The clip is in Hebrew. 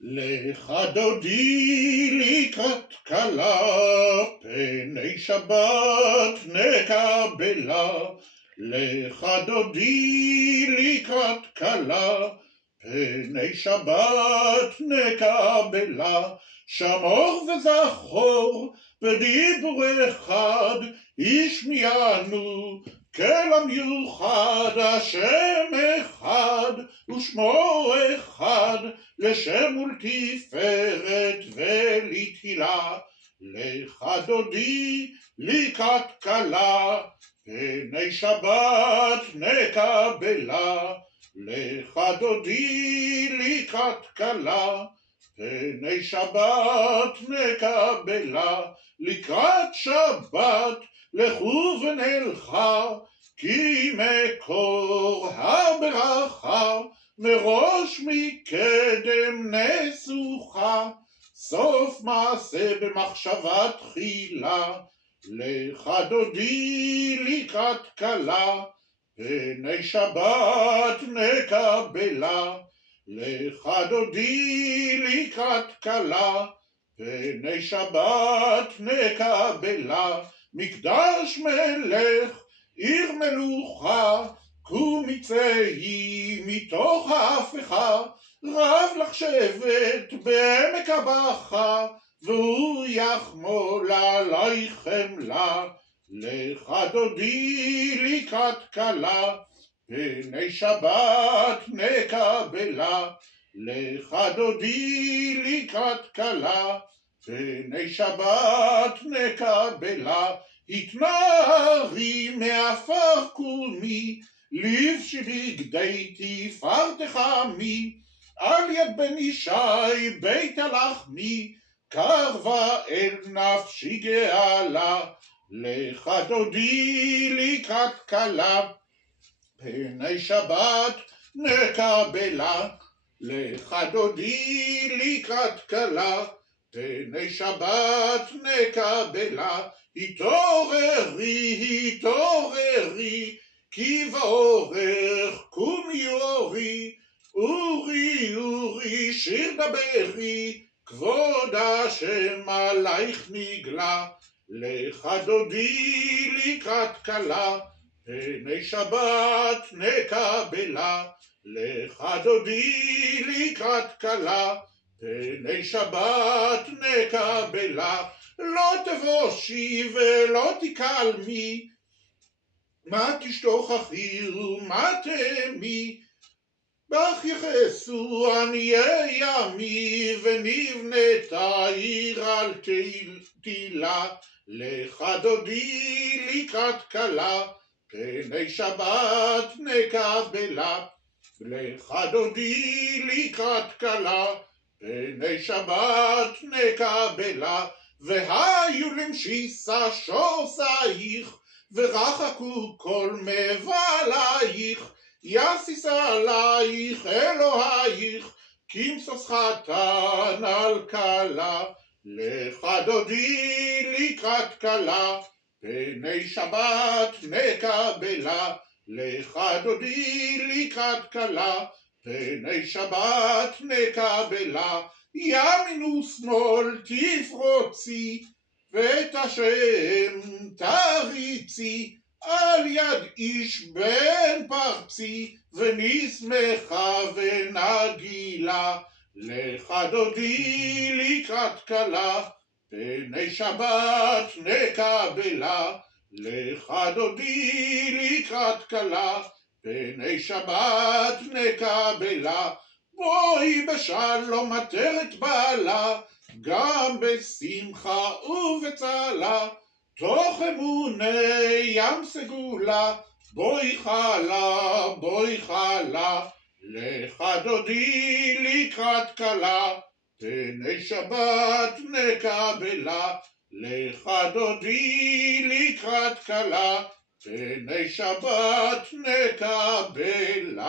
לך דודי לקראת כלה, פני שבת נקבלה. לך דודי לקראת כלה, פני שבת נקבלה. שמור וזכור בדיבור אחד, השמיענו כל המיוחד. השם אחד ושמו אחד, לשם ולתפארת ולתהילה. לך דודי לקראת כלה, פני שבת נקבלה. לך דודי לקראת כלה, פני שבת נקבלה. לקראת שבת לכו ונלכה, כי מקור הברכה מראש מקדם נסוכה. סוף מעשה במחשבה תחילה. לך דודי לקראת כלה, פני שבת נקבלה. לך דודי לקראת כלה, פני שבת נקבלה. מקדש מלך עיר מלוכה, קומי צאי מתוך ההפכה. רב לך שבט בעמק הבכה, והוא יחמול עלייך חמלה. לך דודי לקראת כלה, פני שבת נקבלה. לך דודי לקראת כלה, פני שבת נקבלה. התנערי מעפר קומי, לבשי בגדי תפארתך עמי. על יד בן ישי בית הלחמי, קרבה אל נפשי גאלה. לך דודי לקראת כלה, פני שבת נקבלה. לך דודי לקראת כלה, פני שבת נקבלה. התעוררי, התעוררי, כי באורך קומי אורי. אורי, אורי, שיר דברי, כבוד השם עלייך נגלה. לך דודי לקראת כלה, פני שבת נקבלה. לך דודי לקראת כלה, פני שבת נקבלה. לא תבושי ולא תקלמי, מה תשתוכחי ומה תמי. בך יכעסו עניי עמי, ונבנתה עיר על תהילה. לך דודי לקראת כלה, פני שבת נקבלה. לך דודי לקראת כלה, פני שבת נקבלה. והיו למשיסה שורסייך, ורחקו כל מבלייך. יסיס עלייך אלוהיך, כמשוש חתן על כלה. לך דודי לקראת כלה, פני שבת נקבלה. לך דודי לקראת כלה, פני שבת נקבלה. ימין ושמאל תפרוצי, ואת השם תריצי. על יד איש בן פרצי, ונשמחה ונגילה. לך דודי לקראת כלה, פני שבת נקבלה. לך דודי לקראת כלה, פני שבת נקבלה. בואי בשלום עטרת בעלה, גם בשמחה ובצלה. תוך אמוני ים סגולה, בואי חלה, בואי חלה. לך דודי לקראת כלה, פני שבת נקבלה. לך דודי לקראת כלה, פני שבת נקבלה.